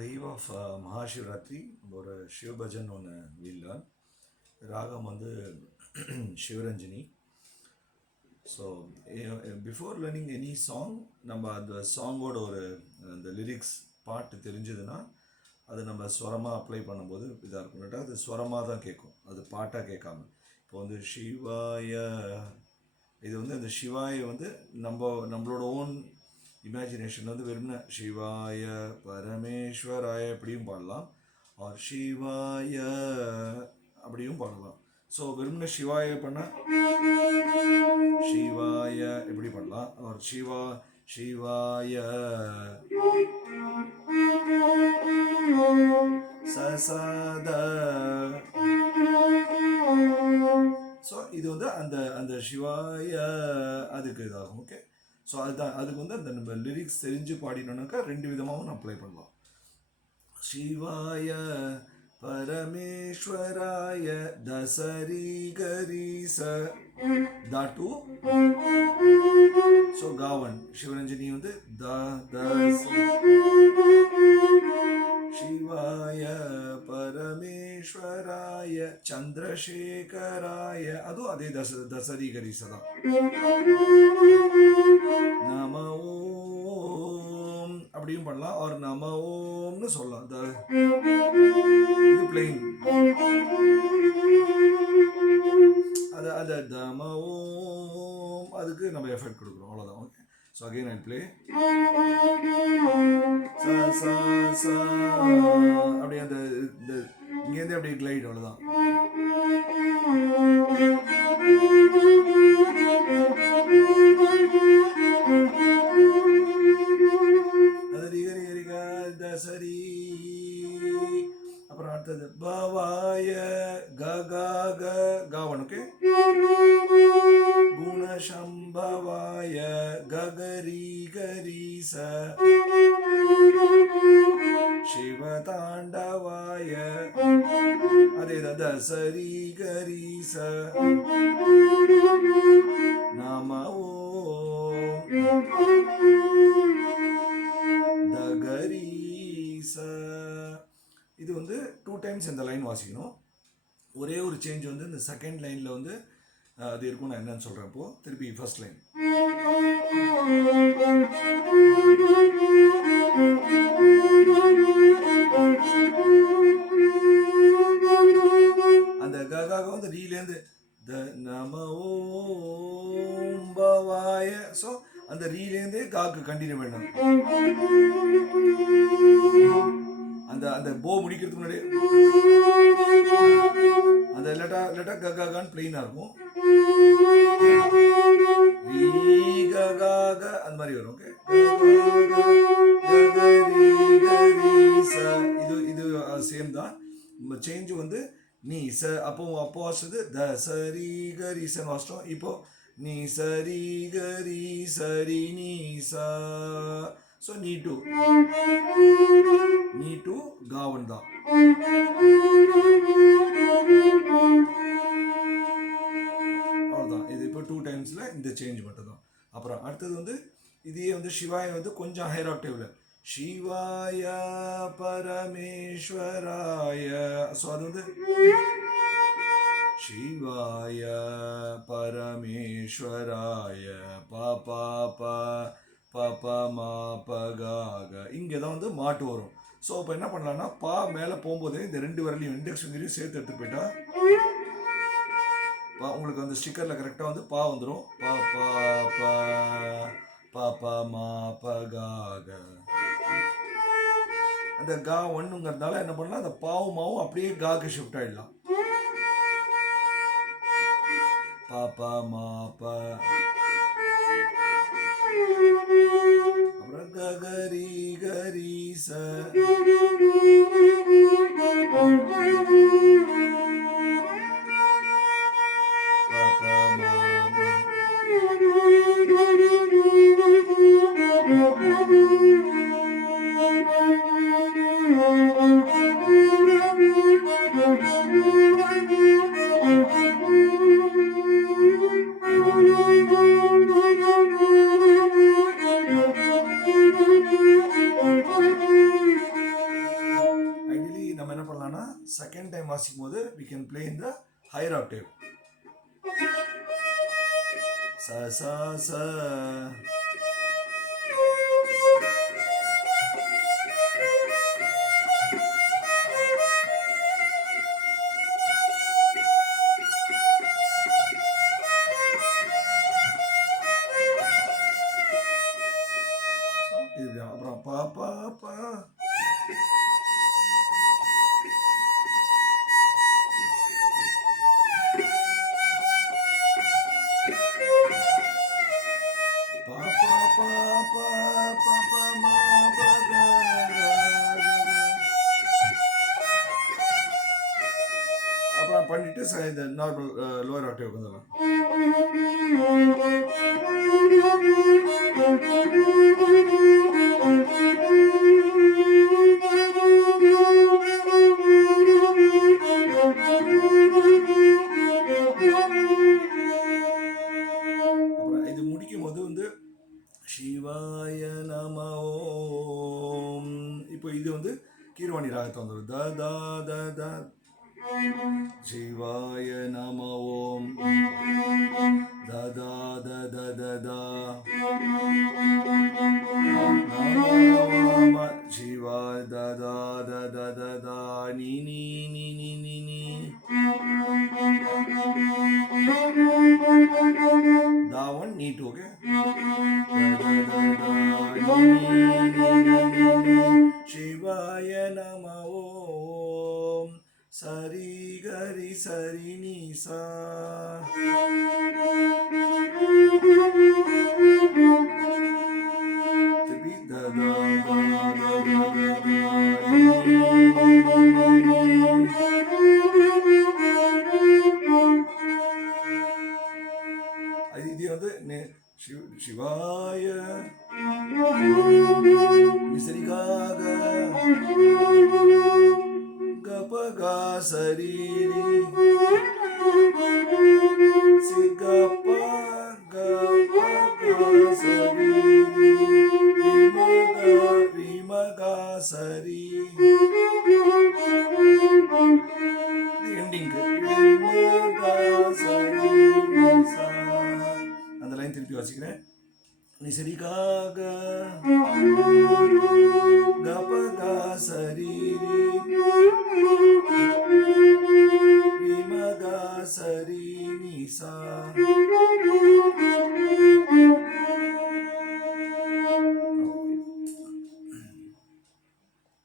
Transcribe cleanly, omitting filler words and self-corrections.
the eve of Mahashivratri, ஒரு சிவபஜன் ஒன்று will learn. ராகம் வந்து Sivaranjani. So before learning any song நம்ம அந்த சாங்கோட ஒரு அந்த லிரிக்ஸ் பாட்டு தெரிஞ்சதுன்னா அது நம்ம ஸ்வரமாக அப்ளை பண்ணும்போது இதாக இருக்கும். இல்லாட்டா அது ஸ்வரமாக தான் கேட்கும், அது பாட்டாக கேட்காம. இப்போ வந்து சிவாய, இது வந்து அந்த சிவாய வந்து நம்மளோட ஓன் இமேஜினேஷன் வந்து வெறும்னா சிவாய பரமேஸ்வராய அப்படியும் பாடலாம், ஆர் சிவாய அப்படியும் பாடலாம். ஸோ வெறும்னா சிவாய பண்ணால் சிவாய எப்படி பண்ணலாம், ஆர் சிவாய சசத. ஸோ இது வந்து அந்த அந்த சிவாய அதுக்கு இதாகும். ஓகே, ஸோ அதுதான் அதுக்கு வந்து அந்த நம்ம லிரிக்ஸ் தெரிஞ்சு பாடினோம்னாக்கா ரெண்டு விதமாகவும் அப்ளை பண்ணலாம். சிவாய பரமேஸ்வராய தசரி கரீச தாட்டு. ஸோ காவன் சிவரஞ்சனி வந்து சிவாய பரமேஸ்வராய சந்திரசேகராய, அதுவும் அதே தசரி கரீச தான். நம ஓம் அப்படியும் பண்ணலாம், ஒரு நம ஓம்னு சொல்லலாம். இது பிளெயின், அது நம ஓம், அதுக்கு நம்ம எஃபெக்ட் கொடுக்குறோம், அவ்வளோதான். Okay, so again I play அப்படியே அந்த இங்கேருந்தே அப்படியே கிளைட், அவ்வளோதான். சரி, அப்புறம் அடுத்தது பவாய ககாக காவன். ஓகே, குணசம்பவாய ககரி கரீச சிவதாண்டவாய, அதே தசரி கரீச நம ஓம் தகரீச. இது வந்து 2 times இந்த லைன் வாசிக்கணும். ஒரே ஒரு சேஞ்ச் வந்து இந்த செகண்ட் லைனில் வந்து அது இருக்கும். நான் என்னன்னு சொல்கிறேன் இப்போ. திருப்பி ஃபர்ஸ்ட் லைன் அந்த ககாக வந்து ரீலேருந்து த நம ஓம் பவாய. ஸோ அந்த ரீலேருந்தே காக்கு கண்டினியூ பண்ணணும். அந்த அந்த போ முடிக்கிறதுக்கு முன்னாடி அந்த லெட்டா ககாகான்னு பிளெயினாக இருக்கும். ககாக அந்த மாதிரி வரும். ஓகே, இது சேம் தான். சேஞ்சு வந்து நீ ச அப்போ வாசிச்சது த சரி கரி சன்னு வாசிட்டோம். இப்போ நீ சரி கரி சரி நீ சா. ஸோ நீ டு காவன் தான். அவ்வளோதான். இது இப்போ 2 டைம்ஸில் இந்த சேஞ்ச் மட்டும் தான். அப்புறம் அடுத்தது வந்து இதே வந்து சிவாய வந்து கொஞ்சம் ஹையர் ஆக்டேவ்ல சிவாய பரமேஸ்வராய. ஸோ அது வந்து சிவாய பரமேஸ்வராய பாபா பாபா மா பகாக, இங்கே தான் வந்து மாட்டு வரும். ஸோ இப்போ என்ன பண்ணலாம்னா பா மேலே போகும்போதே இந்த ரெண்டு விரலையும் இண்டெக்ஸ் ஃபிங்கரையும் சேர்த்து எடுத்துகிட்டு போயிட்டா உங்களுக்கு அந்த ஸ்டிக்கரில் கரெக்டாக வந்து பா வந்துடும். பாப்பா பாப்பா மா பகாக. அந்த கா ஒன்றுங்கிறதுனால என்ன பண்ணலாம், அந்த பாவும் மாவும் அப்படியே காக்கு ஷிஃப்ட் ஆகிடலாம். பாப்பா மா ப, அப்புறம் ககரி கரி ச. செகண்ட் டைம் வாசிக்கும் போது we can play in the higher octave. ச ச ச. இது அப்புறம் பா பா பா. அப்புறம் பண்ணிட்டு இந்த நார்மல் லோவர் ஆக்டேவ் வந்துடலாம். அப்புறம் இது முடிக்கும் போது வந்து சிவாய நம ஓம். இப்போ இது வந்து கீரவாணி ராகத்தை வந்துடும். த த த த. சிவாய நம ஓம். த த த த த த. சிவாய த த த த த த. நீ நீ நீ நீ நீ நீ. That one need to, okay? Shivaya Nama Om. Sari Gari Sari Nisa. Da da da da da இது வந்து சிவாய விசரிகாக கபகா சரீரி சிகப்பா கபகா சரீரி விமகா சரி. எண்டிங்கு அந்த லைன் திருப்பி வாசிக்கிறேன். நிசரிகாக கபகா